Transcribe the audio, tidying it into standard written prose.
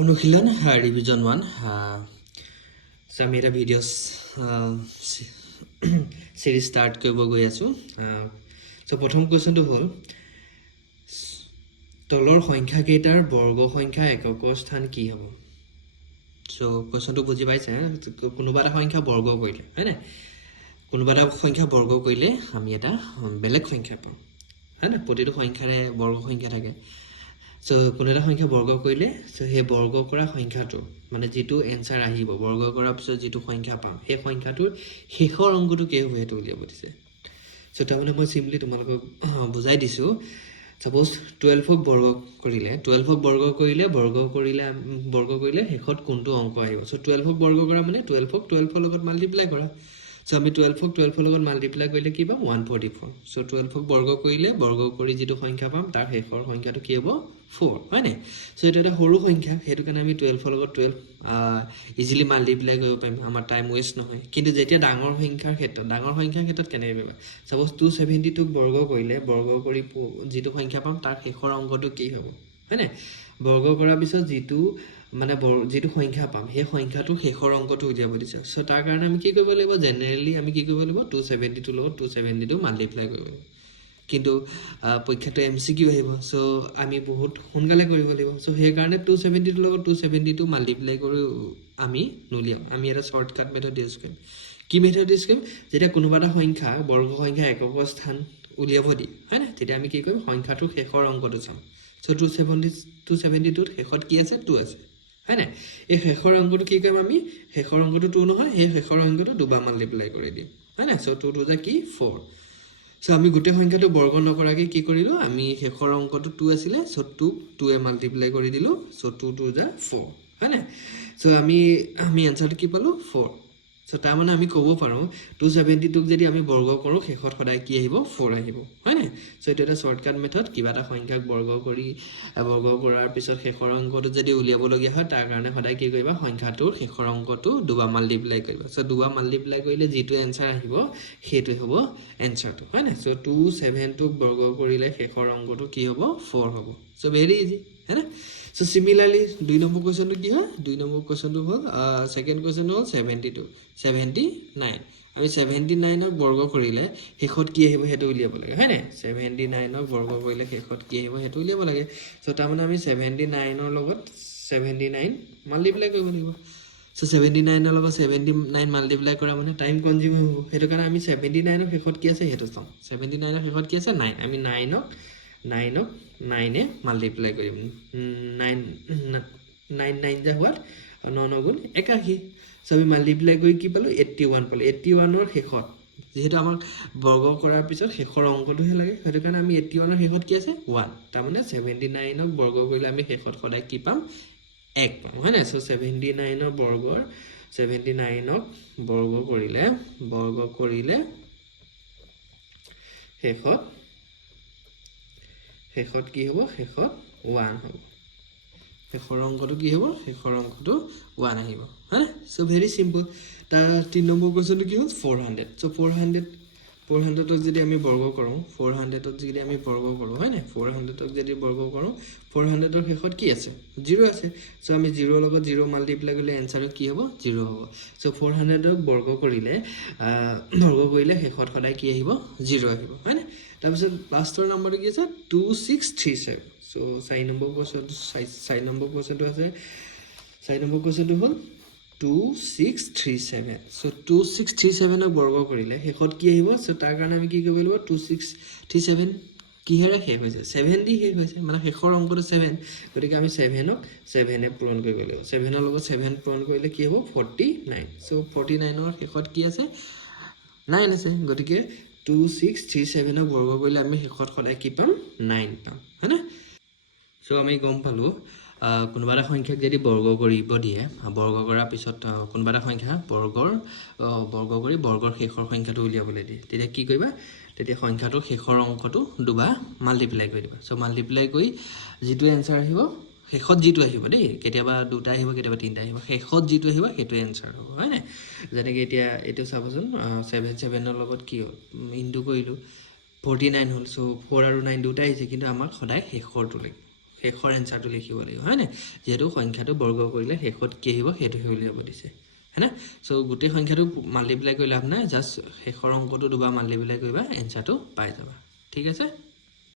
অনুশীলন ৰিভিজন 1 আমি এটা ভিডিঅ'ছ সিৰিজ ষ্টাৰ্ট কৰিব গৈ আছো সো প্ৰথম কোৱেশ্চনটো হ'ল তলৰ সংখ্যা কেইটাৰ বৰ্গ সংখ্যা এককৰ স্থান কি হ'ব সো কোৱেশ্চনটো বুজি পাইছে কোনোবা এটা সংখ্যা বৰ্গ কৰিলে হয় না কোনোবা এটা সংখ্যা বৰ্গ কৰিলে আমি এটা বেলেগ সংখ্যা পাম হয় না প্ৰতিটো সংখ্যাৰে বৰ্গ সংখ্যা থাকে সো কোনো এটা সংখ্যা বৰ্গ কৰিলে সো সেই বৰ্গ কৰা সংখ্যাটো মানে যেটো এনসাৰ আহিব বৰ্গ কৰাৰ পিছত যেটো সংখ্যা পাম সেই সংখ্যাটোৰ শেষৰ অংকটো কি হ'ব হেতু উলিয়াব দিছে সো তাৰমানে মই সিম্পলি তোমালোকক বুজাই দিছো সাপোজ 12 ক বৰ্গ কৰিলে 12 ক বৰ্গ কৰিলে শেষত কোনটো অংক আহিব সো 12 ক বৰ্গ কৰা মানে 12 ক 12 ৰ লগত মাল্টিপ্লাই কৰা সো আমি 12 ক 12 ৰ লগত মাল্টিপ্লাই কৰিলে কি পাম 144 সো 12 ক বৰ্গ কৰিলে বৰ্গ কৰি যেটো সংখ্যা পাম তাৰ শেষৰ সংখ্যাটো কি হ'ব 4 হয় নাই সো এটা সৰু সংখ্যা হেতু কাৰণে আমি 12 ৰ লগত 12 ইজিলি মাল্টিপ্লাই কৰিব পাৰিম আমাৰ টাইম ওয়েষ্ট নহয় কিন্তু যেতিয়া ডাঙৰ সংখ্যাৰ ক্ষেত্ৰত কেনেকৈ কৰিবা সাপোজ 272 ক বৰ্গ কৰিলে বৰ্গ কৰি যেটো সংখ্যা পাম তাৰ শেষৰ অংকটো কি হ'ব হয় নাই বৰ্গ কৰাৰ পিছত যেটো মানে যেটো সংখ্যা পাম সেই সংখ্যাটো শেষৰ অংকটো উলিয়াব দিছে সো তাৰ কাৰণে আমি কি কৰিব লাগিব জেনাৰেলি আমি কি কৰিব লাগিব 272 লগত 272 মাল্টিপ্লাই কৰিব লাগিব কিন্তু পৰীক্ষাটো এমসিকিউ আহিব সো আমি বহুত সোনকালে কৰিব লাগিব সো সেই কাৰণে 272 লগত 272 মাল্টিপ্লাই কৰি আমি নলিয়াম আমি এটা শৰ্টকাট মেথড ইউজ কৰিম কি মেথড ইউজ কৰিম যেতিয়া কোনোবা এটা সংখ্যা বৰ্গ সংখ্যা এককৰ স্থান উলিয়াব দি হয় না তেতিয়া আমি কি কৰিম সংখ্যাটোৰ শেষৰ অংকটো চাম সো 272 ত শেষত কি আছে 2 আছে হয় না এই শেষৰ অংকটো কি কৰিম আমি শেষৰ অংকটো 2 নহয় এই শেষৰ অংকটো দুবাৰ মাল্টিপ্লাই কৰি দিম হয় না সো 2 2 কি 4 সো আমি গোটেই সংখ্যাটো বৰ্গ নকৰাকৈ কি কৰিলো আমি শেষৰ অংকটো 2 আছিল সো 2 এ মাল্টিপ্লাই কৰি দিলো সো 2 2 যা 4 হয় না সো আমি আনসাৰটো কি পালো 4 সো তাৰ মানে আমি ক'ব পাৰো 272 ক যদি আমি বৰ্গ কৰো শেষত সদায় কি আহিব 4 আহিব হয় না সো এটা এটা শৰ্টকাট মেথড কিবা এটা সংখ্যাক বৰ্গ কৰাৰ পিছত শেষৰ অংকটো যদি উলিয়াব লগিয়া হয় তাৰ কাৰণে সদায় কি কৰিবা সংখ্যাটোৰ শেষৰ অংকটো দুবাৰ মাল্টিপ্লাই কৰিবা সো দুবাৰ মাল্টিপ্লাই কৰিলে যেটো এনসাৰ আহিব সেইটো হ'ব এনসাৰটো হয় না সো 27 ক বৰ্গ কৰিলে শেষৰ অংকটো কি হ'ব 4 হ'ব সো ভেৰি ইজি है ना सो सिमिलारली 2 नंबर क्वेश्चन तो কি হয় 2 নম্বৰ क्वेश्चन তো হ'ল সেকেন্ড क्वेश्चन হ'ল 72 79 আমি 79 ক বৰ্গ কৰিলে শেষত কি আহিব হেতু উলিয়াব লাগে হয় না 79 ক বৰ্গ কৰিলে শেষত কি আহিব হেতু উলিয়াব লাগে সো তাৰ মানে আমি 79 ৰ লগত 79 মাল্টিপ্লাই কৰিব লাগিব সো 79 ৰ লগত 79 মাল্টিপ্লাই কৰা মানে টাইম কনজিউম হ'ব হেতু কাৰণে আমি 79 ৰ শেষত কি আছে হেতু চাম 79 ৰ শেষত কি আছে 9 আমি 9 ক 9 এ মাল্টিপ্লাই কৰিম 9 যা হোৱাত 9 গুণ 81 সো আমি মাল্টিপ্লাই কৰি কি পালো 81 পালো 81 ৰ শেষত যেহেতু আমাক বৰ্গ কৰাৰ পিছত শেষৰ অংকটোহে লাগে হেতু কাৰণে আমি 81 ৰ শেষত কি আছে 1 তাৰ মানে 79 ক বৰ্গ কৰিলে আমি শেষত সদায় কি পাম 1 পাম হয় না সো 79 ৰ বৰ্গৰ 79 ক বৰ্গ কৰিলে শেষত কি হ'ব শেষত 1 হ'ব শেষৰ অংকটো কি হ'ব শেষৰ অংকটো 1 আহিব হা সো ভেৰি সিম্পল তাৰ 3 নম্বৰ কোৱেশ্চনটো কি হ'ল 400 সো 400 ক যদি আমি বৰ্গ কৰো 400 ক যদি আমি বৰ্গ কৰো হয় না 400 ক যদি বৰ্গ কৰো 400 ৰ শেষত কি আছে 0 আছে সো আমি 0 ৰ লগত 0 মাল্টিপ্লাই কৰিলে এনসাৰ কি হ'ব 0 হ'ব সো 400 ক বৰ্গ কৰিলে শেষত সদায় কি আহিব 0 আহিব হয় না তাৰপিছত লাষ্টৰ নম্বৰটো কি আছে 2637 সো 4 নম্বৰ কোৱেশ্চনটো আছে 4 নম্বৰ কোৱেশ্চনটো হ'ল 2637 সো 2637 ক বৰ্গ কৰিলে শেষত কি আহিব সো তাৰ কাৰণে আমি কি কৰিব লাগিব 2637 কিহেৰে শেষ হৈছে 7 দি শেষ হৈছে মানে শেষৰ অংকটো 7 গতিকে আমি 7 ক 7 এ পূৰণ কৰিব লাগিব 7 ৰ লগত 7 পূৰণ কৰিলে কি হ'ব 49 সো 49 ৰ শেষত কি আছে 9 আছে গতিকে 2637 ক বৰ্গ কৰিলে আমি শেষত সদায় কি পাম 9 পাম হয়নে সো আমি গম পালো কোনোবা এটা সংখ্যাক যদি বৰ্গ কৰিব দিয়ে বৰ্গ কৰাৰ পিছত কোনোবা এটা সংখ্যা বৰ্গ কৰি বৰ্গৰ শেষৰ সংখ্যাটো উলিয়াবলৈ দিয়ে তেতিয়া কি কৰিবা তেতিয়া সংখ্যাটোৰ শেষৰ অংকটো দুবাৰ মাল্টিপ্লাই কৰি দিবা সো মাল্টিপ্লাই কৰি যেটো এনসাৰ আহিব শেষত যেটো আহিব দেই কেতিয়াবা দুটা আহিব কেতিয়াবা তিনটা আহিব শেষত যেটো আহিব হেতু এনসাৰ হ'ব হয় না যেনেকৈ এতিয়া এটো চাবচোন 77 ৰ লগত কি হ'ল ইনটু কৰিলো 49 হ'ল সো 4 আৰু 9 দুটা আহিছে কিন্তু আমাক সদায় শেষৰটো লাগে শেষৰ এনচাৰটো লিখিব লাগিব হয়নে যেহেতু সংখ্যাটো বৰ্গ কৰিলে শেষত কি আহিব সেইটোহে উলিয়াব দিছে হয়নে সো গোটেই সংখ্যাটো মাল্টিপ্লাই কৰি লাভ নাই জাষ্ট শেষৰ অংকটো দুবাৰ মাল্টিপ্লাই কৰিবা এনচাৰটো পাই যাবা ঠিক আছে